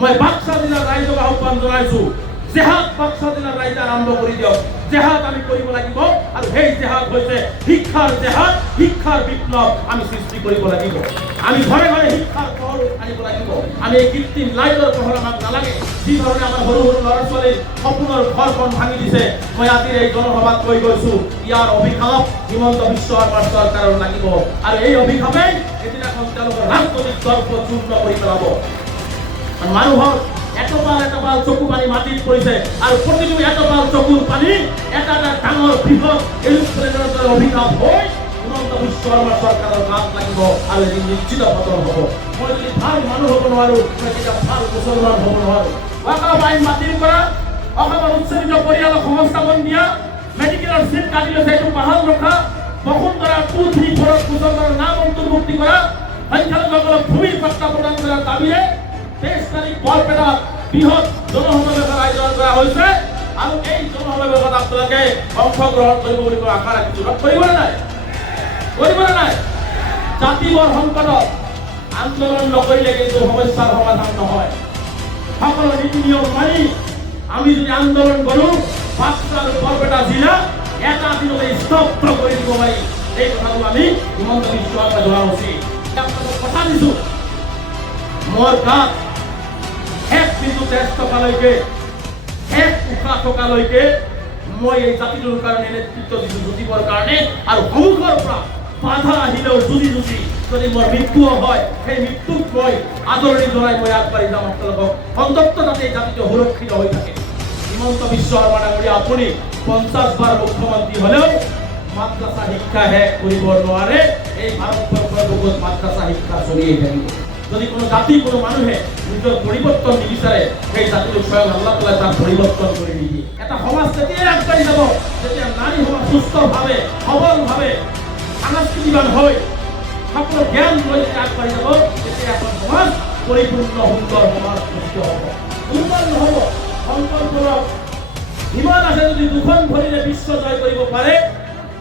মই বাক্সা জিলাৰ ৰাইজক আহ্বান জনাইছো, জেহাদ বাক্সা জিলাৰ ৰাইজে আৰম্ভ কৰি দিয়ক। জেহাদ আমি কৰিব লাগিব, আৰু সেই জেহাদ হৈছে শিক্ষাৰ জেহাদ, শিক্ষাৰ বিপ্লৱ আমি সৃষ্টি কৰিব লাগিব। আমি ঘৰে ঘৰে শিক্ষাৰ পোহৰ আনিব লাগিব। আমি এই কৃত্ৰিম লাইটৰ পোহৰ আমাক নালাগে। যি ধৰণে আমাৰ সৰু সৰু ল'ৰা ছোৱালীৰ সপোনৰ ঘৰখন ভাঙি দিছে, মই আজিৰ এই জনসভাত কৈ গৈছো, ইয়াৰ অভিশাপ হিমন্ত বিশ্ব শৰ্মাৰ চৰকাৰৰ লাগিব, আৰু এই অভিশাপে এদিনাখন তেওঁলোকৰ ৰাজনৈতিক দৰ্প চূৰ্ণ কৰি পেলাব। মানুহৰ এটপাল চকু পানী মাটিত পৰিছে, আৰু প্ৰতিটো এটপাল চকুৰ পানী এটা এটা ডাঙৰ বৃহৎ এৰোপ্লেনৰ দৰে অভিশাপ হৈ হিমন্ত বিশ্ব শৰ্মাৰ চৰকাৰৰ গাত লাগিব, আৰু এদিন নিশ্চিত পতন হ'ব। মই যদি ভাল মানুহ হ'ব নোৱাৰো, মই তেতিয়া ভাল মুছলমান হ'ব নোৱাৰো। ৱাকাফ আইন বাতিল কৰা, অসমৰ উচ্ছেদিত পৰিয়ালক সংস্থাপন দিয়া, মেডিকেলৰ চিট কাটি লৈছে এইটো বাহাল ৰখা, বসুন্ধৰা 2-3-4 মুছলমানৰ নাম অন্তৰ্ভুক্তি কৰা, সংখ্যালঘুসকলক ভূমিৰ পট্টা প্ৰদান কৰাৰ দাবীৰে 23 তাৰিখ বৰপেটাত বৃহৎ জনসমাৱেশৰ আয়োজন কৰা হৈছে, আৰু এই জনসমাৱেশত আপোনালোকে অংশগ্ৰহণ কৰিব বুলি মই আশা ৰাখিছো। কৰিবনে নাই? কৰিবনে নাই? জাতিবৰ সংকটত আন্দোলন নকৰিলে কিন্তু সমস্যাৰ সমাধান নহয়। সকলো নীতি নিয়ম মানি আমি যদি আন্দোলন কৰো, বাক্সা আৰু বৰপেটা জিলা এটা দিনতে স্তব্ধ কৰি দিব পাৰি। এই কথাটো আমি হিমন্ত বিশ্ব শৰ্মাক জনা উচিত। আপোনালোকক কথা দিছো, মোৰ গাত শেষ বিন্দু তেজ টকালৈকে, শেষ উশাহ টকালৈকে মই এই জাতিটোৰ কাৰণে নেতৃত্ব দিছো, যুঁজিবৰ কাৰণে, আৰু সন্মুখৰ পৰা বাধা আহিলেও যুঁজি যুঁজি যদি মোৰ মৃত্যুও হয়, সেই মৃত্যুক মই আদৰণি জনাই মই আগবাঢ়ি যাম। আপোনালোকক সন্তপ্ত যাতে এই জাতিটো সুৰক্ষিত হৈ থাকে। হিমন্ত বিশ্ব শৰ্মা ডাঙৰীয়া, আপুনি 50 বাৰ মুখ্যমন্ত্ৰী হলেও মাদ্ৰাসা শিক্ষা শেষ কৰিব নোৱাৰে। এই ভাৰতবৰ্ষৰ বুকুত মাদ্ৰাসা শিক্ষা চলিয়েই থাকিব। যদি কোনো জাতি, কোনো মানুহে নিজৰ পৰিৱৰ্তন নিবিচাৰে, সেই জাতিটোক স্বয়ং আল্লাহ তাআলাই তাক পৰিৱৰ্তন কৰি নিদিয়ে। এটা সমাজ তেতিয়াই আগবাঢ়ি যাব যেতিয়া নাৰী সমাজ সুস্থভাৱে, সবলভাৱে, সাংস্কৃতিবান হৈ সকলো জ্ঞান লৈ আগবাঢ়ি যাব, তেতিয়া এখন সমাজ পৰিপূৰ্ণ সুন্দৰ সমাজ সৃষ্টি হ'ব। সুন্দৰ নহ'ব, সংকল্প কৰক। ইমান আছে যদি দুখন ভৰিৰে বিশ্ব জয় কৰিব পাৰে,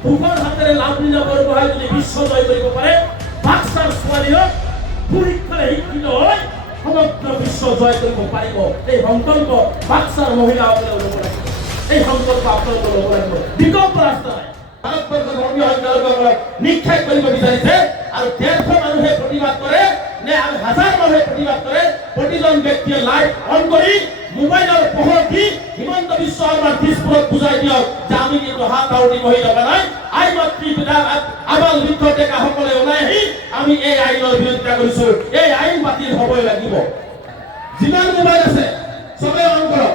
দুখন হাতেৰে লাভলীনা বৰগোহাঁই যদি বিশ্ব জয় কৰিব পাৰে, বাক্সাৰ ছোৱালীও পৰীক্ষাৰে শিক্ষিত হৈ সমগ্ৰ বিশ্ব জয় কৰিব পাৰিব। এই সংকল্প বাক্সাৰ মহিলাসকলেও ল'ব লাগিব। এই সংকল্প আপোনালোকে ল'ব লাগিব। বিকল্প ৰাস্তা নাই। ভাৰতবৰ্ষৰ ধৰ্মীয় সংখ্যালঘুসকলক নিক্ষেপ কৰিব বিচাৰিছে, আৰু 150 মানুহে প্ৰতিবাদ কৰে নে 1000 মানুহে প্ৰতিবাদ কৰে, প্ৰতিজন ব্যক্তিয়ে লাইট অন কৰি মোবাইলৰ পোহৰ দি হিমন্ত বিশ্ব শৰ্মাৰ দিশবোৰত বুজাই দিয়ক যে আমি কিন্তু হাত আউৰি বহি থকা নাই। আই মাতৃ পিতা আবাল বৃদ্ধ ডেকা সকলে ওলাই আহি আমি এই আইনৰ বিৰোধিতা কৰিছো। এই আইন বাতিল হ'বই লাগিব। যিমান মোবাইল আছে চবে অন কৰক,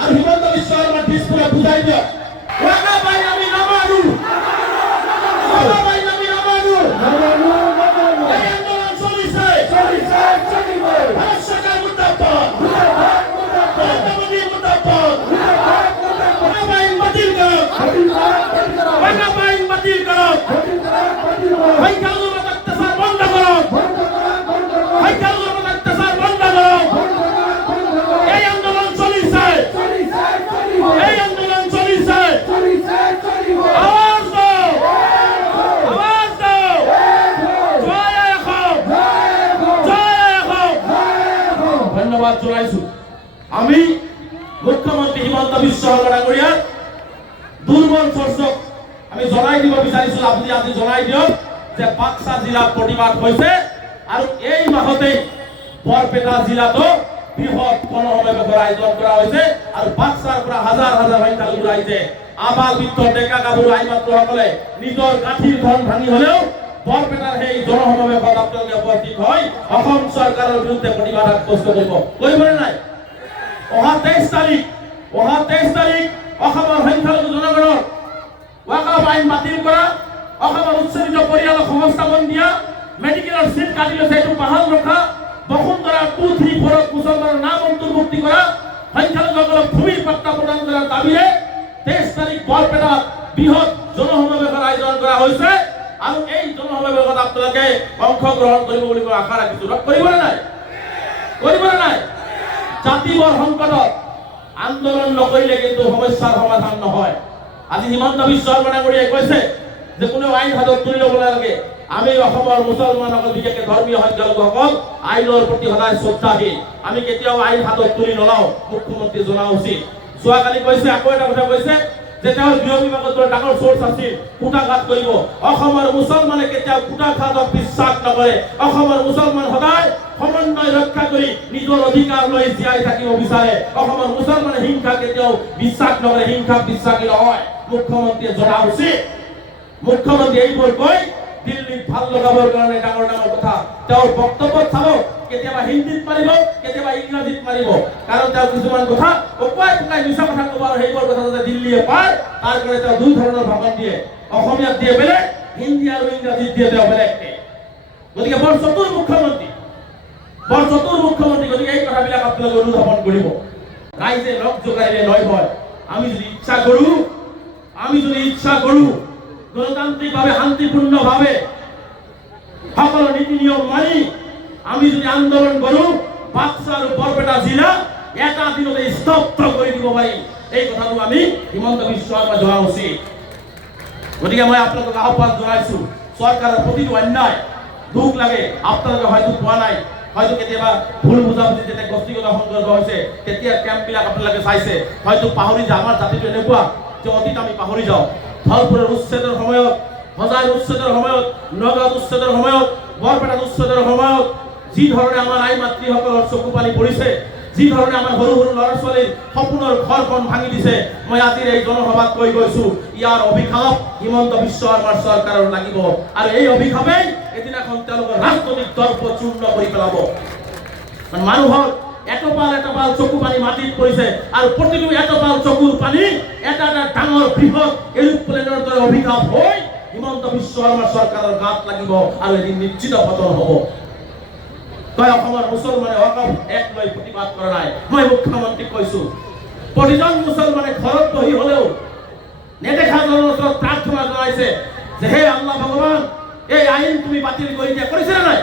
আৰু হিমন্ত বিশ্ব শৰ্মাৰ দিশবোৰত বুজাই দিয়ক, ৱাকাফ আইন আমি নামানো, ৱাকাফ আইন আমি নামানো। এই আন্দোলন চলিছে, চলিব। ভাৰত চৰকাৰ মুৰ্দাবাদ, নৰেন্দ্ৰ মোদী মুৰ্দাবাদ। ৱাকাফ আইন বাতিল কৰক, ৱাকাফ আইন বাতিল কৰক। সংখ্যালঘুৰ ওপৰত অত্যাচাৰ বন্ধ কৰক, সংখ্যালঘুৰ ওপৰত অত্যাচাৰ বন্ধ কৰক। এই আন্দোলন চলিছে, এই আন্দোলন চলিছে। আৱাজ দাও, আৱাজ দাও। জয় অসম, জয় অসম। ধন্যবাদ জনাইছো। আমি মুখ্যমন্ত্ৰী হিমন্ত বিশ্ব শৰ্মা ডাঙৰীয়াক দুৰ্বল চৰ্চক আমি জনাই দিব বিচাৰিছো, আপুনি আজি জনাই দিয়ক যে বাক্সা জিলাত প্ৰতিবাদ হৈছে, আৰু এই মাহতে বৰপেটা জিলাতো বৃহৎ গণসমাৱেশৰ আয়োজন কৰা হৈছে, আৰু বাক্সাৰ পৰা হাজাৰ হাজাৰ সংখ্যালঘু ৰাইজে, আবাল বৃদ্ধ ডেকা গাভৰু আই মাতৃসকলে নিজৰ গাঁঠিৰ ধন ভাঙি হলেও বৰপেটাৰ সেই জনসমাৱেশত আপোনালোকে উপস্থিত হৈ অসম চৰকাৰৰ বিৰুদ্ধে প্ৰতিবাদ সাব্যস্ত কৰিব। কৰিবনে নাই? অহা 23 তাৰিখ অসমৰ সংখ্যালঘু জনগণৰ ৱাকাফ আইন বাতিল কৰা, অসমৰ উচ্ছেদিত পৰিয়ালক সংস্থাপন দিয়া, মেডিকেলৰ চিট কাটি লৈছে এইটো বাহাল ৰখা, বসুন্ধৰা 2-3-4 মুছলমানৰ নাম অন্তৰ্ভুক্তি কৰা, সংখ্যালঘুসকলক ভূমিৰ পট্টা প্ৰদান কৰাৰ দাবীৰে 23 তাৰিখ বৰপেটাত বৃহৎ জনসমাৱেশৰ আয়োজন কৰা হৈছে, আৰু এই জনসমাৱেশত আপোনালোকে অংশগ্ৰহণ কৰিব বুলি মই আশা ৰাখিছো। কৰিবনে নাই? কৰিবনে নাই? জাতিবৰ সংকটত আন্দোলন নকৰিলে কিন্তু সমস্যাৰ সমাধান নহয়। আজি হিমন্ত বিশ্ব শৰ্মা ডাঙৰীয়াই কৈছে যে কোনেও আইন হাতত তুলি ল'ব নালাগে। আমি অসমৰ মুছলমানসকল বিশেষকৈ ধৰ্মীয় সংখ্যালঘুসকল আইনৰ প্ৰতি সদায় শ্ৰদ্ধাশীল। আমি কেতিয়াও আইন হাতত তুলি নলওঁ, মুখ্যমন্ত্ৰী জনা উচিত। যোৱাকালি কৈছে, আকৌ এটা কথা কৈছে যে তেওঁৰ গৃহ বিভাগত ডাঙৰ চোৰ্চ আছিল, কুটাঘাত কৰিব। অসমৰ মুছলমানে কেতিয়াও কুটাঘাতক বিশ্বাস নকৰে। অসমৰ মুছলমান সদায় সমন্বয় ৰক্ষা কৰি নিজৰ অধিকাৰ লৈ জীয়াই থাকিব বিচাৰে। অসমৰ মুছলমানে হিংসা কেতিয়াও বিশ্বাস নকৰে, হিংসাক বিশ্বাসী নহয়। মুখ্যমন্ত্ৰীয়ে জনা উচিত। মুখ্যমন্ত্ৰী এইবোৰ কৈ দিল্লীত ভাল লগাবৰ কাৰণে ডাঙৰ ডাঙৰ কথা তেওঁৰ বক্তব্যত চাব, কেতিয়াবা হিন্দীত মাৰিব, কেতিয়াবা ইংৰাজীত মাৰিব। কাৰণ তেওঁ কিছুমান কথা অকুৱাই পুকাই মিছা কথা ক'ব, আৰু সেইবোৰ কথা যাতে দিল্লীয়ে পায় তাৰ কাৰণে তেওঁ দুই ধৰণৰ ভাষণ দিয়ে, অসমীয়াত দিয়ে বেলেগ, হিন্দী আৰু ইংৰাজীত দিয়ে তেওঁ বেলেগকে। গতিকে বৰ চতুৰ মুখ্যমন্ত্ৰী, বৰ চতুৰ মুখ্যমন্ত্ৰী। গতিকে এই কথাবিলাক আপোনালোকে অনুধাৱন কৰিব। ৰাইজে লগ জোগাইলে নয় হয়। আমি যদি ইচ্ছা কৰো গণতান্ত্ৰিকভাৱে শান্তিপূৰ্ণভাৱে সকলো নীতি নিয়ম মানি আমি যদি আন্দোলন কৰো, বাক্সা আৰু বৰপেটা জিলা এটা দিনতে স্তব্ধ কৰি দিব পাৰিম। এই কথাটো আমি হিমন্ত বিশ্ব শৰ্মা জনা উচিত। গতিকে মই আপোনালোকক আহ্বান জনাইছো, চৰকাৰৰ প্ৰতিটো অন্যায় দুখ লাগে, আপোনালোকে হয়তো পোৱা নাই, হয়তো কেতিয়াবা ভুল বুজাবুজি যেতিয়া গোষ্ঠীগত সংঘৰ্ষ হৈছে তেতিয়া কেম্পবিলাক আপোনালোকে চাইছে, হয়তো পাহৰি যায়। আমাৰ জাতিটো এনেকুৱা যে অতীত আমি পাহৰি যাওঁ। ধলপুৰৰ উচ্ছেদৰ সময়ত, হজাৰ উচ্ছেদৰ সময়ত, নগাঁৱত উচ্ছেদৰ সময়ত, বৰপেটাত উচ্ছেদৰ সময়ত যি ধৰণে আমাৰ আই মাতৃসকলৰ চকু পানী পৰিছে, যি ধৰণে আমাৰ সৰু সৰু ল'ৰা ছোৱালীৰ সপোনৰ ঘৰখন ভাঙি দিছে, মই আজিৰ এই জনসভাত কৈ গৈছো, ইয়াৰ অভিশাপ হিমন্ত বিশ্ব শৰ্মাৰ চৰকাৰৰ লাগিব। আৰু এই অভিশাপেই এদিনাখন তেওঁলোকৰ ৰাজনৈতিক দৰ্প চূৰ্ণ কৰি পেলাব। মানুহৰ এটোপাল চকু পানী মাটিত পৰিছে, আৰু প্ৰতিটো এটোপাল চকুৰ পানী এটা এটা ডাঙৰ বৃহৎ এৰোপ্লেনৰ দৰে অভিশাপ হৈ হিমন্ত বিশ্ব শৰ্মাৰ চৰকাৰৰ গাত লাগিব, আৰু এদিন নিশ্চিত পতন হ'ব। তই অসমৰ মুছলমানে এক লৈ প্ৰতিবাদ কৰা নাই। মই মুখ্যমন্ত্ৰীক কৈছো, প্ৰতিজন মুছলমানে ঘৰত বহি হলেও নেদেখা জনৰ ওচৰত প্ৰাৰ্থনা জনাইছে যে হে আল্লাহ ভগৱান, এই আইন তুমি বাতিল কৰি দিয়া। কৰিছে নে নাই?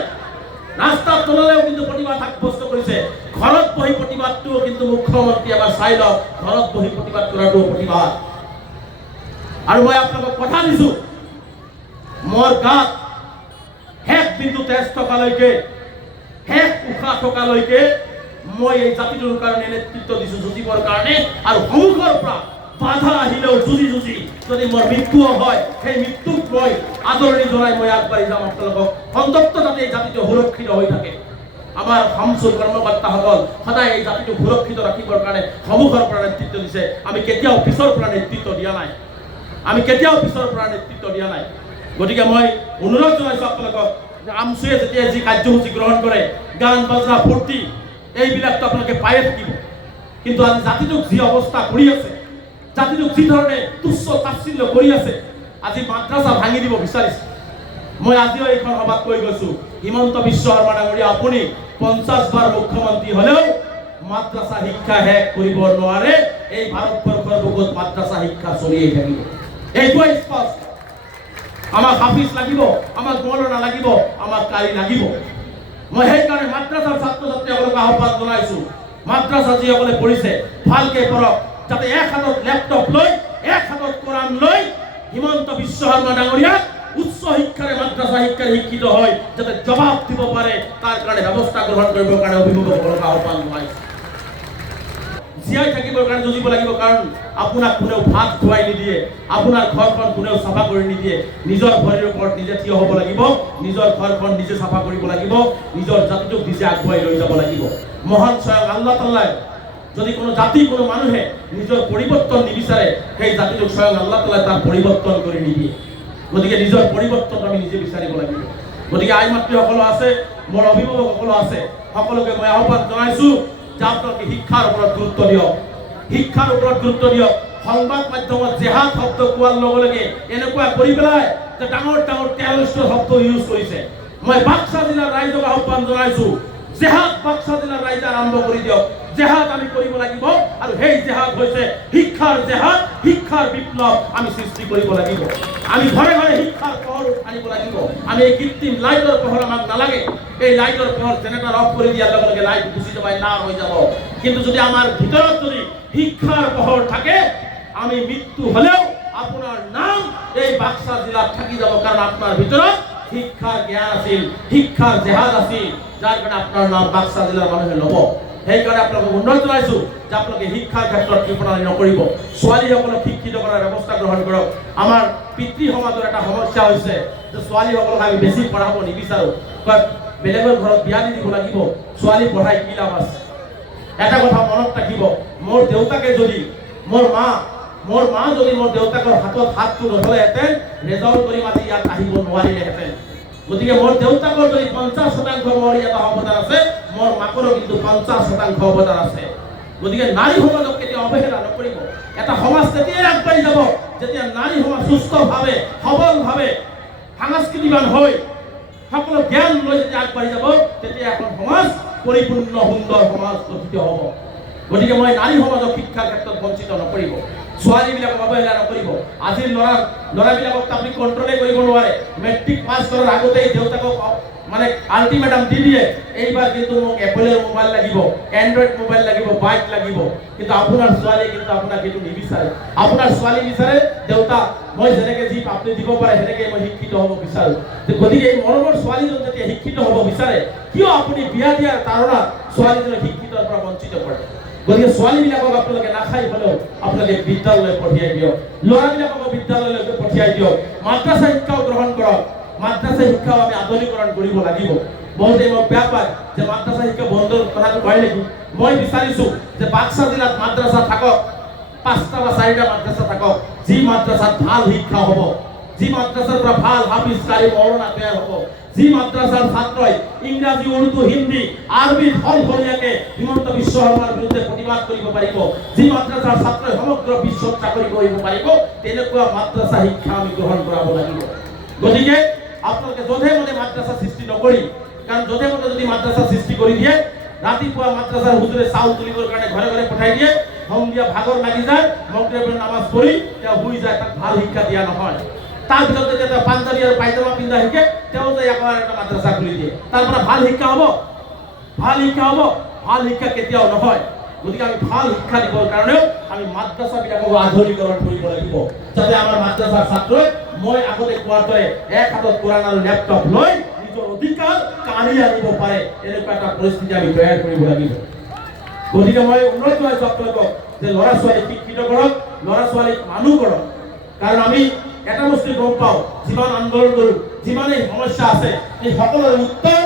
ৰাস্তাত তললেও কিন্তু প্ৰতিবাদ সাব্যস্ত কৰিছে। ঘৰত বহি প্ৰতিবাদটো কিন্তু মুখ্যমন্ত্ৰী এবাৰ চাই লওক, ঘৰত বহি প্ৰতিবাদ কৰাটো প্ৰতিবাদ। আৰু মই আপোনালোকক কথা দিছো, মোৰ গাত শেষ বিন্দু তেজ থকালৈকে, শেষ উশাহ থকালৈকে মই এই জাতিটোৰ কাৰণে নেতৃত্ব দিছো, যুঁজিবৰ কাৰণে। আৰু সন্মুখৰ পৰা বাধা আহিলেও যুঁজি যদি মোৰ মৃত্যুও হয়, সেই মৃত্যুক মই আদৰণি জনাই মই আগবাঢ়ি যাম। আপোনালোকক সন্তপ্ত যাতে এই জাতিটো সুৰক্ষিত হৈ থাকে। আমাৰ শামছুৰ কৰ্মকৰ্তাসকল সদায় এই জাতিটো সুৰক্ষিত ৰাখিবৰ কাৰণে সন্মুখৰ পৰা নেতৃত্ব দিছে। আমি কেতিয়াও পিছৰ পৰা নেতৃত্ব দিয়া নাই। গতিকে মই অনুৰোধ জনাইছো আপোনালোকক, আমচুৱে যেতিয়া যি কাৰ্যসূচী গ্ৰহণ কৰে, গান বাজনা ফূৰ্তি এইবিলাকতো আপোনালোকে পায়ে থাকিব। কিন্তু আজি জাতিটোক যি অৱস্থা কৰি আছে, জাতিটোক যি ধৰণে তুচ্ছ তাচ্ছিল্য কৰি আছে, আজি মাদ্ৰাছা ভাঙি দিব বিচাৰিছে। মই আজিও এইখন সভাত কৈ গৈছো, হিমন্ত বিশ্ব শৰ্মা ডাঙৰীয়া, আপুনি 50 বাৰ মুখ্যমন্ত্ৰী হলেও মাদ্ৰাছা শিক্ষা শেষ কৰিব নোৱাৰে। এই ভাৰতবৰ্ষৰ বুকুত মাদ্ৰাছা শিক্ষা চলিয়েই থাকিব। এইটোৱেই স্পষ্ট। আমাক হাফিজ লাগিব, আমাক মৌলানা লাগিব, আমাক কাৰী লাগিব। মই সেইকাৰণে মাদ্ৰাছাৰ ছাত্ৰ ছাত্ৰীসকলক আহ্বান জনাইছো, মাদ্ৰাছা যিসকলে পঢ়িছে ভালকে পঢ়ক, যাতে এক হাতত লেপটপ লৈ, এক হাতত কোৰাণ লৈ হিমন্ত বিশ্ব শৰ্মা ডাঙৰীয়াক উচ্চ শিক্ষাৰে মাদ্ৰাছা শিক্ষাৰে শিক্ষিত হয় যাতে জবাব দিব পাৰে, তাৰ কাৰণে ব্যৱস্থা গ্ৰহণ কৰিবৰ কাৰণে অভিভাৱকসকলক আহ্বান জনাইছো। জীয়াই থাকিবৰ কাৰণে যুঁজিব লাগিব। কাৰণ আপোনাক কোনেও ভাত খুৱাই নিদিয়ে, আপোনাৰ ঘৰখন কোনেও চাফা কৰি নিদিয়ে। নিজৰ ভৰিৰ ওপৰত নিজে থিয় হ'ব লাগিব, নিজৰ ঘৰখন নিজে চাফা কৰিব লাগিব, নিজৰ জাতিটোক নিজে আগুৱাই লৈ যাব লাগিব। মহান স্বয়ং আল্লাহ তাআলাই যদি কোনো জাতি, কোনো মানুহে নিজৰ পৰিৱৰ্তন নিবিচাৰে, সেই জাতিটোক স্বয়ং আল্লাহ তাআলাই তাৰ পৰিৱৰ্তন কৰি নিদিয়ে। গতিকে নিজৰ পৰিৱৰ্তন আমি নিজে বিচাৰিব লাগিব। গতিকে আই মাতৃসকলো আছে, মোৰ অভিভাৱকসকলো আছে, সকলোকে মই আহ্বান জনাইছো যে আপোনালোকে শিক্ষাৰ ওপৰত গুৰুত্ব দিয়ক, শিক্ষাৰ ওপৰত গুৰুত্ব দিয়ক। সংবাদ মাধ্যমত জেহাদ শব্দ কোৱাৰ লগে লগে এনেকুৱা কৰি পেলাই যে ডাঙৰ ডাঙৰ টেৰৰিষ্ট শব্দ ইউজ কৰিছে। মই বাক্সা জিলাৰ ৰাইজক আহ্বান জনাইছো, জেহাদ বাক্সা জিলাৰ ৰাইজে আৰম্ভ কৰি দিয়ক। জেহাদ আমি কৰিব লাগিব, আৰু সেই জেহাদ হৈছে শিক্ষাৰ জেহাদ, শিক্ষাৰ বিপ্লৱ আমি সৃষ্টি কৰিব লাগিব। আমি ঘৰে ঘৰে শিক্ষাৰ পোহৰ আনিব লাগিব। আমি এই কৃত্ৰিম লাইটৰ পোহৰ আমাক নালাগে। এই লাইটৰ পোহৰ জেনেৰেটৰ অফ কৰি দিয়াৰ লগে লগে লাইট গুচি যাব, না হৈ যাব। কিন্তু যদি আমাৰ ভিতৰত যদি শিক্ষাৰ পোহৰ থাকে, আমি মৃত্যু হলেও আপোনাৰ নাম এই বাক্সা জিলাত থাকি যাব। কাৰণ আপোনাৰ ভিতৰত শিক্ষাৰ জ্ঞান আছিল, শিক্ষাৰ জেহাদ আছিল, যাৰ কাৰণে আপোনাৰ নাম বাক্সা জিলাৰ মানুহে ল'ব। সেইকাৰণে আপোনালোকক অনুৰোধ জনাইছো যে আপোনালোকে শিক্ষাৰ ক্ষেত্ৰত কৃপণালি নকৰিব, ছোৱালীসকলক শিক্ষিত কৰাৰ ব্যৱস্থা গ্ৰহণ কৰক। আমাৰ পিতৃ সমাজৰ এটা সমস্যা হৈছে যে ছোৱালীসকলক আমি বেছি পঢ়াব নিবিচাৰো, বেলেগৰ ঘৰত বিয়া দি দিব লাগিব, ছোৱালী পঢ়াই কি লাভ আছে। এটা কথা মনত ৰাখিব, মোৰ দেউতাকে যদি মোৰ মা যদি মোৰ দেউতাকৰ হাতত হাতটো নধলেহেঁতেন, ৰেজাল্ট কৰি মাতি ইয়াত আহিব নোৱাৰিলেহেঁতেন। গতিকে মোৰ দেউতাকৰ যদি 50% মোৰ ইয়াত অৱদান আছে, মোৰ মাকৰো কিন্তু 50% অৱদান আছে। গতিকে নাৰী সমাজক কেতিয়া অৱহেলা নকৰিব। এটা সমাজ তেতিয়াই আগবাঢ়ি যাব যেতিয়া নাৰী সমাজ সুস্থভাৱে সবলভাৱে সাংস্কৃতিবান হৈ সকলো জ্ঞান লৈ যেতিয়া আগবাঢ়ি যাব, তেতিয়া এখন সমাজ পৰিপূৰ্ণ সুন্দৰ সমাজ গঠিত হ'ব। গতিকে মই নাৰী সমাজক শিক্ষাৰ ক্ষেত্ৰত বঞ্চিত নকৰিব, ছোৱালীবিলাকক অৱহেলা নকৰিব। আজিৰ ল'ৰাবিলাকক আপুনি কণ্ট্ৰলে কৰিব নোৱাৰে। মেট্ৰিক পাছ কৰাৰ আগতেই দেউতাকক মানে আল্টিমেটাম দি দিয়ে, এইবাৰ কিন্তু মোক এপলৰ মোবাইল লাগিব, এণ্ড্ৰইড মোবাইল লাগিব, বাইক লাগিব। কিন্তু আপোনাৰ ছোৱালীয়ে কিন্তু আপোনাক সেইটো নিবিচাৰে। আপোনাৰ ছোৱালী বিচাৰে দেউতা মই যেনেকৈ যি আপুনি দিব পাৰে সেনেকৈ মই শিক্ষিত হ'ব বিচাৰোঁ। গতিকে এই মৰমৰ ছোৱালীজন যেতিয়া শিক্ষিত হ'ব বিচাৰে, কিয় আপুনি বিয়া দিয়াৰ তাৰণাত ছোৱালীজনক শিক্ষিতৰ পৰা বঞ্চিত কৰে? গতিকে ছোৱালীবিলাকক আপোনালোকে নাখাই হ'লেও আপোনালোকে বিদ্যালয়লৈ পঠিয়াই দিয়ক, ল'ৰাবিলাকক বিদ্যালয়লৈ পঠিয়াই দিয়ক, মাদ্ৰাছা শিক্ষাও গ্ৰহণ কৰক। মাদ্ৰাছা শিক্ষাও আমি আধুনিকৰণ কৰিব লাগিব। বহুতে মোক বেয়া পায় যে মাদ্ৰাছা শিক্ষা বন্ধৰ কথাটো কয় নেকি। মই বিচাৰিছোঁ যে বাক্সা জিলাত মাদ্ৰাছা থাকক, 5টা বা 4টা মাদ্ৰাছা থাকক, যি মাদ্ৰাছাত ভাল শিক্ষা হ'ব, যি মাদ্ৰাছাৰ পৰা ভাল হাফিজ কাৰি মৌলানা তৈয়াৰ হ'ব, যি মাদ্ৰাছাৰ ছাত্ৰই ইংৰাজী উৰ্দু হিন্দী আৰবী সলসলীয়াকৈ হিমন্ত বিশ্ব শৰ্মাৰ বিৰুদ্ধে প্ৰতিবাদ কৰিব পাৰিব, যি মাদ্ৰাছাৰ ছাত্ৰই সমগ্ৰ বিশ্বত চাকৰি কৰিব পাৰিব, তেনেকুৱা মাদ্ৰাছা শিক্ষা আমি গ্ৰহণ কৰাব লাগিব। গতিকে আপোনালোকে যধে মধে মাদ্ৰাছা সৃষ্টি নকৰি, কাৰণ যধে মধে যদি মাদ্ৰাছা সৃষ্টি কৰি দিয়ে, ৰাতিপুৱা মাদ্ৰাছাৰ হুজুৰে চাউল তুলিবৰ কাৰণে ঘৰে ঘৰে পঠাই দিয়ে, সন্ধিয়া ভাগৰ লাগি যায়, মগৰিবৰ নামাজ পঢ়ি তেওঁ শুই যায়, তাক ভাল শিক্ষা দিয়া নহয়। তাৰ পিছত যেতিয়া পাঞ্জাবী আৰু পাইজামা পিন্ধা শিকে, তেওঁ যে আকৌ এটা মাদ্ৰাছা খুলি দিয়ে, তাৰ পৰা ভাল শিক্ষা হ'ব? ভাল শিক্ষা হ'ব? ভাল শিক্ষা কেতিয়াও নহয়। গতিকে আমি ভাল শিক্ষা দিবৰ কাৰণেও আমি মাদ্ৰাছাবিলাকক আধুনিকৰণ কৰিব লাগিব, যাতে আমাৰ মাদ্ৰাছাৰ ছাত্ৰই মই আগতে কোৱাৰ দৰে এক হাতত কোৰাণ আৰু লেপটপ লৈ নিজৰ অধিকাৰ কাঢ়ি আনিব পাৰে, এনেকুৱা এটা পৰিস্থিতি আমি তৈয়াৰ কৰিব লাগিব। গতিকে মই অনুৰোধ জনাইছোঁ আপোনালোকক যে ল'ৰা ছোৱালীক শিক্ষিত কৰক, ল'ৰা ছোৱালীক মানুহ কৰক। কাৰণ আমি এটা বস্তু গম পাওঁ, যিমান আন্দোলন কৰোঁ, যিমানেই সমস্যা আছে, এই সকলোৰে উত্তৰ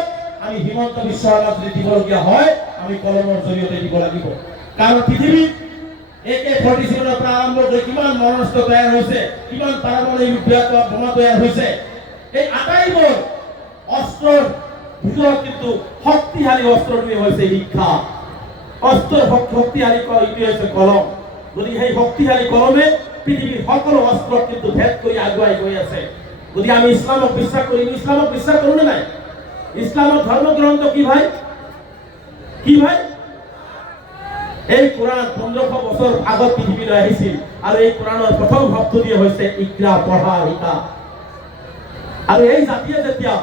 আমি হিমন্ত বিশ্ব শৰ্মাক যদি দিবলগীয়া হয়, আমি কলমৰ জৰিয়তে দিব লাগিব। কাৰণ পৃথিৱীত AK-47 পৰা আৰম্ভ কৰি কিমান মৰণাস্ত্ৰ তৈয়াৰ হৈছে, কিমান পাৰমাণৱিক বোমা তৈয়াৰ হৈছে, এই আটাইবোৰ অস্ত্ৰৰ ভিতৰত কিন্তু শক্তিশালী অস্ত্ৰটোৱে হৈছে শিক্ষা। অস্ত্ৰৰ শক্তিশালী ইটোৱে হৈছে কলম। গতিকে সেই শক্তিশালী কলমে পৃথিৱীৰ সকলো অস্ত্ৰক কিন্তু ভেদ কৰি আগুৱাই গৈ আছে। গতিকে আমি ইছলামক বিশ্বাস কৰিম, ইছলামক বিশ্বাস কৰোঁ নে নাই? ইছলামৰ ধৰ্মগ্ৰন্থ কি ভাই? কি ভাই? এই কোৰাণ 1500 বছৰ আগত পৃথিৱীলৈ আহিছিল, আৰু এই কোৰাণৰ প্ৰথম শব্দটোৱে হৈছে ইকৰা, পঢ়া, শিকা। আৰু এই জাতিয়ে যেতিয়া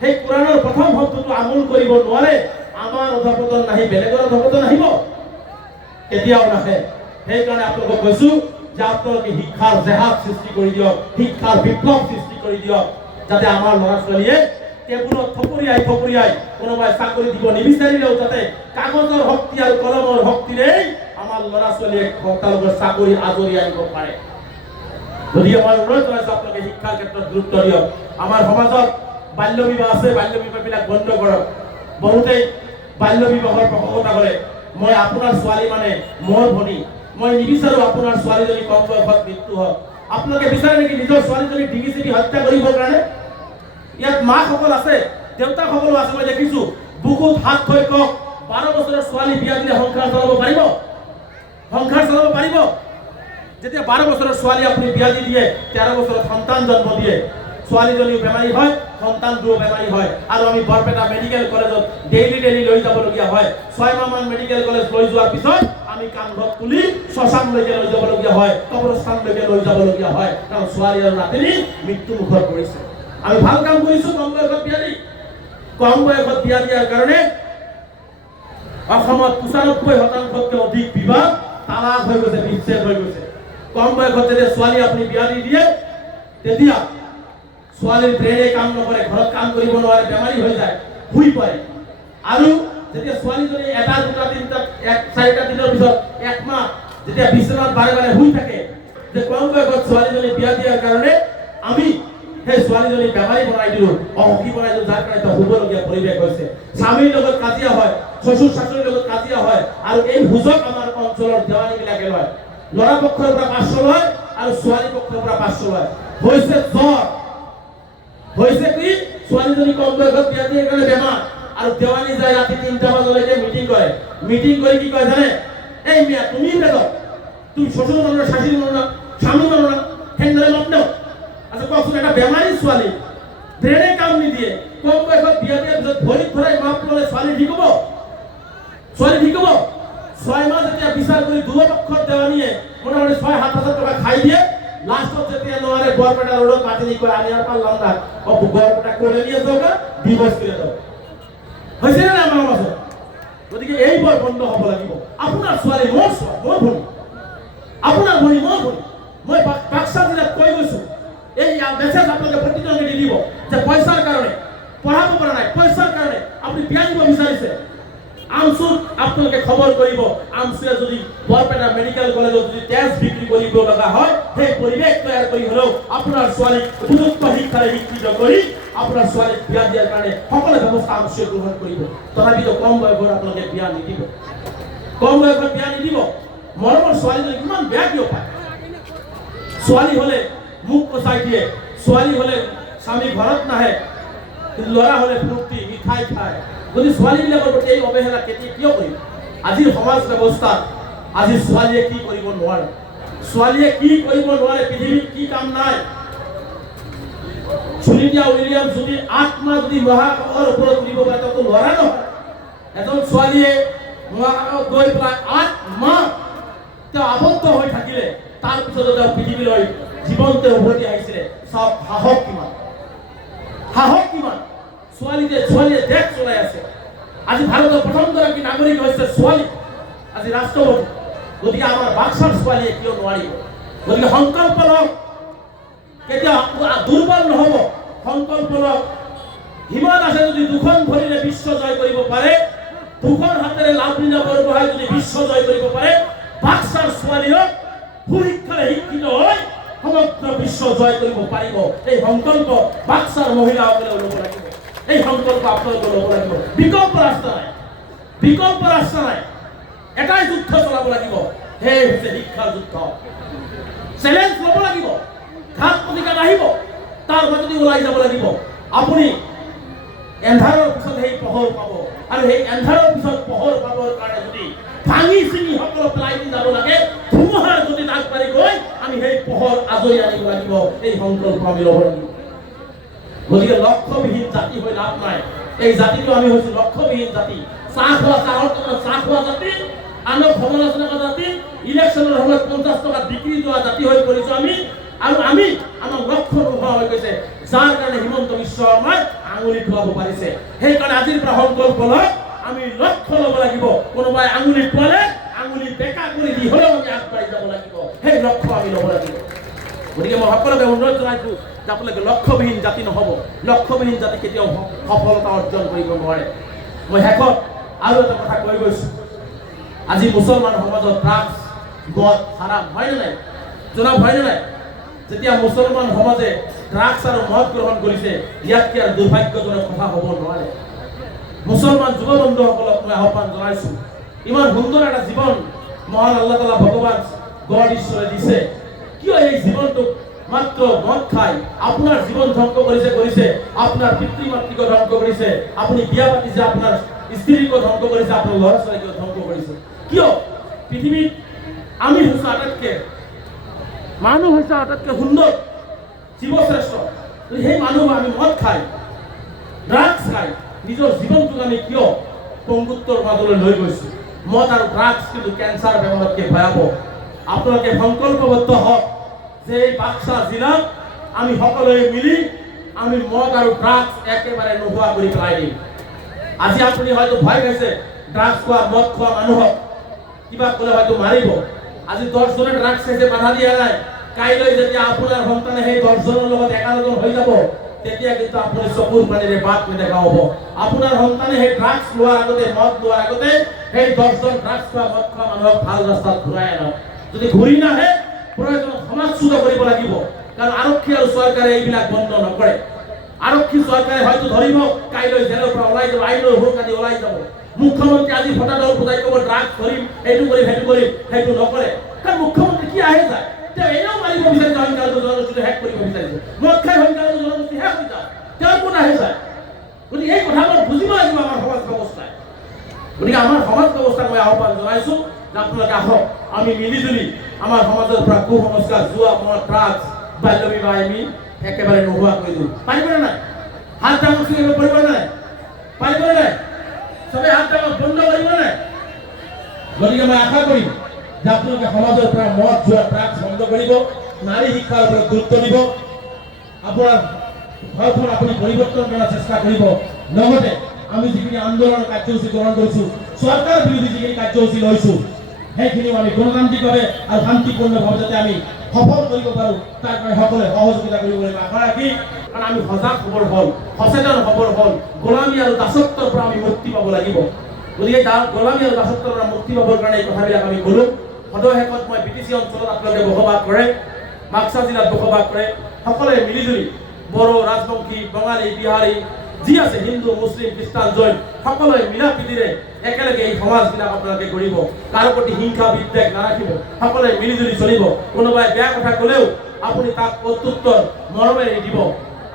সেই কোৰাণৰ প্ৰথম শব্দটো আমোল কৰিব নোৱাৰে, আমাৰ অধপতন নাহি বেলেগৰ অধপতন আহিব? কেতিয়াও নাহে। সেইকাৰণে আপোনালোকক কৈছোঁ যে আপোনালোকে শিক্ষাৰ জেহাদ সৃষ্টি কৰি দিয়ক, শিক্ষাৰ বিপ্লৱ সৃষ্টি কৰি দিয়ক, যাতে আমাৰ ল'ৰা ছোৱালীয়ে টেবুলত থপৰিয়াই কোনোবাই চাকৰি দিব নিবিচাৰিলেও যাতে কাগজৰ শক্তি আৰু কলমৰ শক্তিৰে আমাৰ ল'ৰা ছোৱালীয়ে তেওঁলোকৰ চাকৰি আজৰি আনিব পাৰে। গতিকে মই অনুৰোধ জনাইছোঁ আপোনালোকে শিক্ষাৰ ক্ষেত্ৰত গুৰুত্ব দিয়ক। আমাৰ সমাজত বাল্য বিবাহ আছে, বাল্য বিবাহবিলাক বন্ধ কৰক। বহুতেই বাল্য বিবাহৰ প্ৰসংগতা কৰে। মই আপোনাৰ ছোৱালী মানে মোৰ ভনী, মই নিবিচাৰোঁ আপোনাৰ ছোৱালীজনী কম বয়সত মৃত্যু হওক। আপোনালোকে বিচাৰে নেকি নিজৰ ছোৱালীজনীক ডিঙি চিঙি হত্যা কৰিবৰ কাৰণে? ইয়াত মাকসকল আছে, দেউতাকসকলো আছে, মই দেখিছোঁ। বুকুত হাত থৈ কওক, 12 বছৰৰ ছোৱালী বিয়া দিলে সংসাৰ চলাব পাৰিব? সংসাৰ চলাব পাৰিব? যেতিয়া 12 বছৰৰ ছোৱালী আপুনি বিয়া দি দিয়ে, 13 বছৰত সন্তান জন্ম দিয়ে, ছোৱালীজনীও বেমাৰী হয়, সন্তানটোও বেমাৰী হয়, আৰু আমি বৰপেটা মেডিকেল কলেজত ডেইলি লৈ যাবলগীয়া হয়। 6 মাহমান মেডিকেল কলেজ লৈ যোৱাৰ পিছত আমি কান্ধত তুলি শ্মশানলৈকে লৈ যাবলগীয়া হয়, কবৰস্থানলৈকে লৈ যাবলগীয়া হয়, কাৰণ ছোৱালী আৰু নাতিনী মৃত্যু মুখত পৰিছে। আমি ভাল কাম কৰিছোঁ কম বয়সত বিয়া দি। কম বয়সত বিয়া দিয়াৰ কাৰণে অসমত 95% অধিক বিবাহ তালাক হৈ গৈছে, বিচ্ছেদ হৈ গৈছে। কম বয়সত যেতিয়া ছোৱালী আপুনি বিয়া দি দিয়ে, তেতিয়া ছোৱালীৰ ব্ৰেইনে কাম নকৰে, ঘৰত কাম কৰিব নোৱাৰে, বেমাৰী হৈ যায়, শুই পৰে। আৰু যেতিয়া ছোৱালীজনী এটা দুটা তিনিটা চাৰিটা দিনৰ পিছত এক মাহ যেতিয়া বিচনাত বাৰে বাৰে শুই থাকে, যে কম বয়সত ছোৱালীজনী বিয়া দিয়াৰ কাৰণে আমি সেই ছোৱালীজনী বেমাৰী বনাই দিলো, অসুখী বনাই দিলো, যাৰ কাৰণে শুবলগীয়া পৰিৱেশ হৈছে। স্বামীৰ লগত কাজিয়া হয়, শ্বশুৰ শাশুড়িৰ লগত কাজিয়া হয়, আৰু এই সুযোগ আমাৰ অঞ্চলৰ দেৱানীবিলাকে লয়। ল'ৰা পক্ষৰ পৰা 500 লয় আৰু ছোৱালী পক্ষৰ পৰা 500 লয়। হৈছে জ্বৰ, হৈছে কি ছোৱালীজনী কম বয়সত বিয়া দিয়াৰ কাৰণে বেমাৰ, আৰু দেৱানী যায় ৰাতি 3টা বজালৈকে মিটিং কৰে। মিটিং কৰি কি কয় জানে? এই মিয়া তুমি বেদক, তুমি শ্বশুর মানো না, শাশুড়ি মানো না, স্বামী মানো না, হেন্দরে মাপ নাও। আচ্ছা কখন একটা বেমারি ছোৱালী ব্ৰেনে কাম নিদিয়ে, কম বয়সত বিয়া দিয়াৰ পিছত ভৰিত ধৰাই মাপ ল'লে ছোৱালী ঠিক হ'ব? ছোৱালী ঠিক হ'ব? 6 মাহ যেতিয়া বিচাৰ কৰি দুপক্ষৰ দেৱানীয়ে মোটামুটি 6-7 হাজাৰ টকা খাই দিয়ে, লাষ্টত যেতিয়া নোৱাৰে বৰপেটা ৰোডত মাতি নি কয় আমি আৰ পাৰলাম না, বৰপেটা কৰে নিয়ে যাওগা, ডিভোৰ্স কৰে দাও। হৈছে না আমাৰ মাজত? গতিকে এইবোৰ বন্ধ হ'ব লাগিব। আপোনাৰ ছোৱালী মোৰ ছোৱালী, মোৰ ভনী, আপোনাৰ ভনী মোৰ ভনী। মই বাক্সা জিলাত কৈ গৈছো, এই মেছেজ আপোনালোকে প্ৰতিজনে দি দিব যে পইচাৰ কাৰণে পঢ়াব পৰা নাই, পইচাৰ কাৰণে আপুনি বিয়া দিব বিচাৰিছে, আমচুক আপোনালোকে খবৰ কৰিব। আমচুৱে যদি বৰপেটা মেডিকেল কলেজত যদি টেষ্ট বিক্ৰী কৰিব লগা হয়, সেই পৰিৱেশ তৈয়াৰ কৰি হ'লেও আপোনাৰ ছোৱালীক উপযুক্ত শিক্ষাৰে শিক্ষিত কৰি আপোনাৰ ছোৱালীক বিয়া দিয়াৰ কাৰণে সকলো ব্যৱস্থা আমচুৱে গ্ৰহণ কৰিব। তথাপিতো কম বয়সত আপোনালোকে বিয়া নিদিব, কম বয়সত বিয়া নিদিব। মৰমৰ ছোৱালীজনী কিমান বেয়া কিয় পায়? ছোৱালী হ'লে মুখ কচাই দিয়ে, ছোৱালী হ'লে স্বামী ঘৰত নাহে, ল'ৰা হ'লে ফূৰ্তি মিঠাই খায়। যদি ছোৱালীবিলাকৰ প্ৰতি এই অৱহেলা কেতিয়া কিয় কৰিম? আজিৰ সমাজ ব্যৱস্থাত আজি ছোৱালীয়ে কি কৰিব নোৱাৰে, ছোৱালীয়ে কি কৰিব নোৱাৰে, পৃথিৱীত কি কাম নাই। সুনিতা উইলিয়াম যদি 8 মাহ যদি মহাকাশৰ ওপৰত উৰিব পাৰে, তাতো ল'ৰা নহয়। এজন ছোৱালীয়ে মহাকাশত গৈ পেলাই 8 মাহ তেওঁ আবদ্ধ হৈ থাকিলে, তাৰপিছত তেওঁ পৃথিৱীলৈ জীৱনতে উভতি আহিছিলে। চাওক সাহস কিমান, সাহস কিমান। ছোৱালীয়ে দেশ চলাই আছে। আজি ভাৰতৰ প্ৰথমগৰাকী নাগৰিক হৈছে ছোৱালী, আজি ৰাষ্ট্ৰপতি। গতিকে আমাৰ বাক্সাৰ ছোৱালীয়ে কিয় নোৱাৰিব? গতিকে সংকল্প লওক, কেতিয়া দুৰ্বল নহ'ব। সংকল্প লওক। হিমা দাসে যদি 2খন ভৰিৰে বিশ্ব জয় কৰিব পাৰে, 2খন হাতেৰে লাভলীনা বৰগোহাঁই যদি বিশ্ব জয় কৰিব পাৰে, বাক্সাৰ ছোৱালীও সুশিক্ষাৰে শিক্ষিত হৈ সমগ্ৰ বিশ্ব জয় কৰিব পাৰিব। এই সংকল্প বাক্সাৰ মহিলাসকলেও ল'ব লাগিব, এই সংকল্প আপোনালোকে ল'ব লাগিব। বিকল্প ৰাস্তা নাই, বিকল্প ৰাস্তা নাই। এটাই যুদ্ধ চলাব লাগিব, সেই হৈছে শিক্ষাৰ যুদ্ধ। চেলেঞ্জ ল'ব লাগিব, ঘাত প্ৰতিঘাত আহিব, তাৰ মাজেদি ওলাই যাব লাগিব। আপুনি এন্ধাৰৰ পিছত সেই পোহৰ পাব, আৰু সেই এন্ধাৰৰ পিছত পোহৰ পাবৰ কাৰণে যদি ভাঙি চিঙি সকলো পেলাই দি যাব লাগে, ধুমুহাৰ যদি আগবাঢ়ি গৈ আমি সেই পোহৰ আজৰি আনিব লাগিব। এই সংকল্প আমি ল'ব লাগিব। গতিকে লক্ষ্যবিহীন জাতি হৈ লাভ নাই। এই জাতিটো আমি হৈছো লক্ষ্যবিহীন জাতি। চাহ খোৱা জাতি, আনক সমালোচনা কৰা জাতি, ইলেকশ্যনৰ সময়ত 50 টকা বিক্ৰী যোৱা জাতি হৈ পৰিছো আমি। আৰু আমি আমাৰ লক্ষ্য নোহোৱা হৈ গৈছে, যাৰ কাৰণে হিমন্ত বিশ্ব শৰ্মাই আঙুলি টোৱাব পাৰিছে। সেইকাৰণে আজিৰ পৰা সংকল্প লওক, আমি লক্ষ্য ল'ব লাগিব। কোনোবাই আঙুলি টোৱালে আঙুলি বেকা কৰি দি হ'লেও আমি আগবাঢ়ি যাব লাগিব। সেই লক্ষ্য আমি ল'ব লাগিব। গতিকে মই সকলোকে অনুৰোধ জনাইছো যে আপোনালোকে লক্ষ্যবিহীন জাতি নহ'ব। লক্ষ্যবিহীন জাতি কেতিয়াও সফলতা অৰ্জন কৰিব নোৱাৰে। মই শেষত আৰু এটা কথা কৈ গৈছো, আজি মুছলমান সমাজত ড্ৰাগছ মদ হাৰাম হয়নে নাই? জনাব হয়নে নাই? যেতিয়া মুছলমান সমাজে ড্ৰাগছ আৰু মদ গ্ৰহণ কৰিছে, ইয়াতকৈ আৰু দুৰ্ভাগ্যজনক কথা হ'ব নোৱাৰে। মুছলমান যুৱ বন্ধুসকলক মই আহ্বান জনাইছো, ইমান সুন্দৰ এটা জীৱন মহান আল্লাহ তাআলা ভগৱান গড ঈশ্বৰে দিছে, কিয় এই জীৱনটোক মাত্ৰ মদ খাই আপোনাৰ জীৱন ধ্বংস কৰিছে, আপোনাৰ পিতৃ মাতৃক ধ্বংস কৰিছে, আপুনি বিয়া পাতিছে, আপোনাৰ স্ত্ৰীক ধ্বংস কৰিছে, আপোনাৰ ল'ৰা ছোৱালীক ধ্বংস কৰিছে? কিয়? পৃথিৱীত আমি হৈছো আটাইতকৈ মানুহ হৈছে আটাইতকৈ সুন্দৰ জীৱশ্ৰেষ্ঠ। সেই মানুহ আমি মদ খাই ড্ৰাগছ খাই নিজৰ জীৱনটোক আমি কিয় পংগুত্বৰ মাজলৈ লৈ গৈছো? মদ আৰু ড্ৰাগছ কিন্তু কেঞ্চাৰ বেমাৰতকৈ ভয়াৱহ। আপোনালোকে সংকল্পবদ্ধ হওক যে এই বাক্সা জিলাত আমি সকলোৱে মিলি আমি মদ আৰু ড্ৰাগছ একেবাৰে নোহোৱা কৰি পেলাই দিম। আজি আপুনি হয়তো ভয় খাইছে, ড্ৰাগছ খোৱা মদ খোৱা মানুহক কিবা ক'লে হয়তো মাৰিব। আজি 10 জনে ড্ৰাগছ খাইছে, বাধা দিয়া নাই। কাইলৈ যেতিয়া আপোনাৰ সন্তানে সেই 10 জনৰ লগত 11 জন হৈ যাব, তেতিয়া কিন্তু আপুনি চকুৰ পানীৰে বাট নেদেখা হ'ব। আপোনাৰ সন্তানে সেই ড্ৰাগছ লোৱাৰ আগতে, মদ লোৱাৰ আগতে সেই 10জন ড্ৰাগছ খোৱা, মদ খোৱা মানুহক ভাল ৰাস্তাত ঘূৰাই আনক। যদি ঘূৰি নাহে, প্ৰয়োজন সমাজচ্যুত কৰিব লাগিব। কাৰণ আৰক্ষী আৰু চৰকাৰে এইবিলাক বন্ধ নকৰে। আৰক্ষী চৰকাৰে হয়তো ধৰিব, কাইলৈ জেলৰ পৰা ওলাই যাব, আইনৰ হুক আদি ওলাই যাব। মুখ্যমন্ত্ৰী আজি ফটাডল বুজাই ক'ব ড্ৰাগছ ধৰিম, এইটো কৰিম, সেইটো কৰিম, সেইটো নকৰে। কাৰণ মুখ্যমন্ত্ৰী কি আহে যায়, তেওঁ এনেও মাৰিব বিচাৰিছে, সংখ্যালঘু জনগোষ্ঠীটো শেষ কৰিব বিচাৰিছে। মদ খাই সংখ্যালঘু জনগোষ্ঠী শেষ হৈ যায়, তেওঁ কোন আহে যায়। গতিকে এই কথাবোৰ বুজিব লাগিব আমাৰ সমাজ ব্যৱস্থাই। গতিকে আমাৰ সমাজ ব্যৱস্থাক মই আহ্বান জনাইছোঁ যে আপোনালোকে আহক, আমি মিলিজুলি আমাৰ সমাজৰ পৰা কুসংস্কাৰ, জুৱা, মদ, ড্ৰাগছ, বাল্য বিবাহ আমি একেবাৰে নোহোৱা কৰি দিওঁ। পাৰিবনে নাই? হাত ডাঙৰ কৰিব পাৰিবনে নাই? পাৰিবনে নাই? চবে হাত ডাঙৰ বন্ধ কৰিবনে নাই? গতিকে মই আশা কৰিম যে আপোনালোকে সমাজৰ পৰা মদ, জুৱা, ড্ৰাগছ বন্ধ কৰিব, নাৰী শিক্ষাৰ ওপৰত গুৰুত্ব দিব, আপোনাৰ ঘৰখন আপুনি পৰিৱৰ্তন কৰাৰ চেষ্টা কৰিব। লগতে আমি যিখিনি আন্দোলন কাৰ্যসূচী গ্ৰহণ কৰিছোঁ, চৰকাৰ বিৰোধী যিখিনি কাৰ্যসূচী লৈছোঁ, সেইখিনিও আমি গণতান্ত্ৰিকভাৱে আৰু শান্তিপূৰ্ণভাৱে যাতে আমি সফল কৰিব পাৰোঁ, তাৰ কাৰণে সকলোৱে সহযোগিতা কৰিব লাগিব। আশা ৰাখি, কাৰণ আমি সজাগ খবৰ হ'ল, সচেতন খবৰ হ'ল, গোলামী আৰু দাসত্বৰ পৰা আমি মুক্তি পাব লাগিব। গতিকে গোলামী আৰু দাসত্বৰ পৰা মুক্তি পাবৰ কাৰণে এই কথাবিলাক আমি ক'লোঁ। সদৌ মই BTC অঞ্চলত আপোনালোকে বসবাস কৰে, বাক্সা জিলাত বসবাস কৰে, সকলোৱে মিলিজুলি বড়ো, ৰাজবংশী, বঙালী, বিহাৰী যি আছে, হিন্দু, মুছলিম, খ্ৰীষ্টান, জৈন, সকলোৱে মিলা প্ৰীতিৰে একেলগে এই সমাজবিলাক আপোনালোকে কৰিব। কাৰো প্ৰতি হিংসা বিদ্বেষ নাৰাখিব, সকলোৱে মিলিজুলি চলিব। কোনোবাই বেয়া কথা ক'লেও আপুনি তাক প্ৰত্যুত্তৰ মৰমেৰে দিব।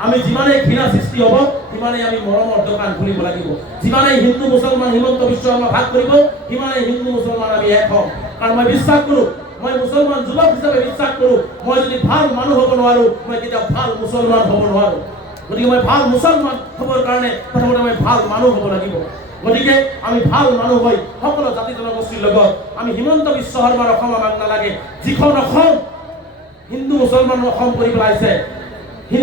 আমি যিমানেই ঘৃণা সৃষ্টি হ'ব, সিমানেই আমি মৰমৰ দোকান খুলিব লাগিব। যিমানেই হিন্দু মুছলমান হিমন্ত বিশ্ব শৰ্মা ভাগ কৰিব, সিমানেই হিন্দু মুছলমান আমি এক হ'ম। কাৰণ মই বিশ্বাস কৰোঁ, মই মুছলমান যুৱক হিচাপে বিশ্বাস কৰোঁ, মই যদি ভাল মানুহ হ'ব নোৱাৰোঁ, মই কেতিয়াও ভাল মুছলমান হ'ব নোৱাৰোঁ। গতিকে মই ভাল মুছলমান হ'বৰ কাৰণে প্ৰথমতে মই ভাল মানুহ হ'ব লাগিব। গতিকে আমি ভাল মানুহ হৈ সকলো জাতি জনগোষ্ঠীৰ লগত আমি হিমন্ত বিশ্ব শৰ্মাৰ অসম আমাক নালাগে। যিখন অসম হিন্দু মুছলমানৰ অসম কৰি পেলাইছে,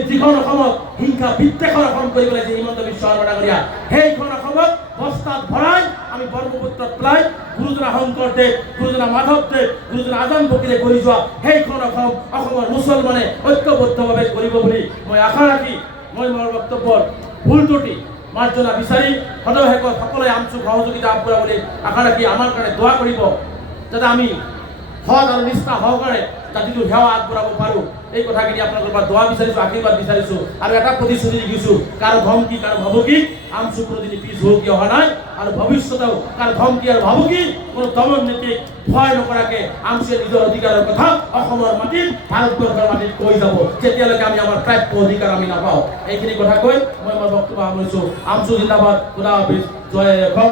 যিখন অসমত হিংসা বিদ্বেষৰ অসম কৰি পেলাইছে হিমন্ত বিশ্ব শৰ্মা ডাঙৰীয়া, সেইখন অসমক বস্তাত ভৰাই আমি ব্ৰহ্মপুত্ৰত পেলাই গুৰুজনা শংকৰদেৱ, গুৰুজনা মাধৱদেৱ, গুৰুজনা আজান ফকীৰে কৰি যোৱা সেইখন অসম অসমৰ মুছলমানে ঐক্যবদ্ধভাৱে কৰিব বুলি মই আশা ৰাখি মই মোৰ বক্তব্যৰ ভুল ত্ৰুটি মাৰ্জনা বিচাৰি সদৌ শেষত সকলোৱে আমচুক সহযোগিতা আগবঢ়াব বুলি আশা ৰাখি আমাৰ কাৰণে দোৱা কৰিব, যাতে আমি সৎ আৰু নিষ্ঠা সহকাৰে জাতিটো সেৱা আগবঢ়াব পাৰোঁ। এই কথাখিনি আপোনালোকৰ পৰা দোৱা বিচাৰিছোঁ, আশীৰ্বাদ বিচাৰিছোঁ। আৰু এটা প্ৰতিশ্ৰুতি দিছোঁ, কাৰো ধমকি, কাৰো ভাবুকি আমচুক কোনোদিন পিছ হুহুকি অহা নাই। আৰু ভৱিষ্যতেও কাৰো ধমকি আৰু ভাবুকি, কোনো দমন নীতিক ভয় নকৰাকৈ আমচুৱে নিজৰ অধিকাৰৰ কথা অসমৰ মাটিত, ভাৰতবৰ্ষৰ মাটিত কৈ যাব, যেতিয়ালৈকে আমি আমাৰ প্ৰাপ্য অধিকাৰ আমি নাপাওঁ। এইখিনি কথা কৈ মই মোৰ বক্তব্য সামৰিছোঁ। আমচু জিন্দাবাদ, খুদা হাফিজ, জয় অসম।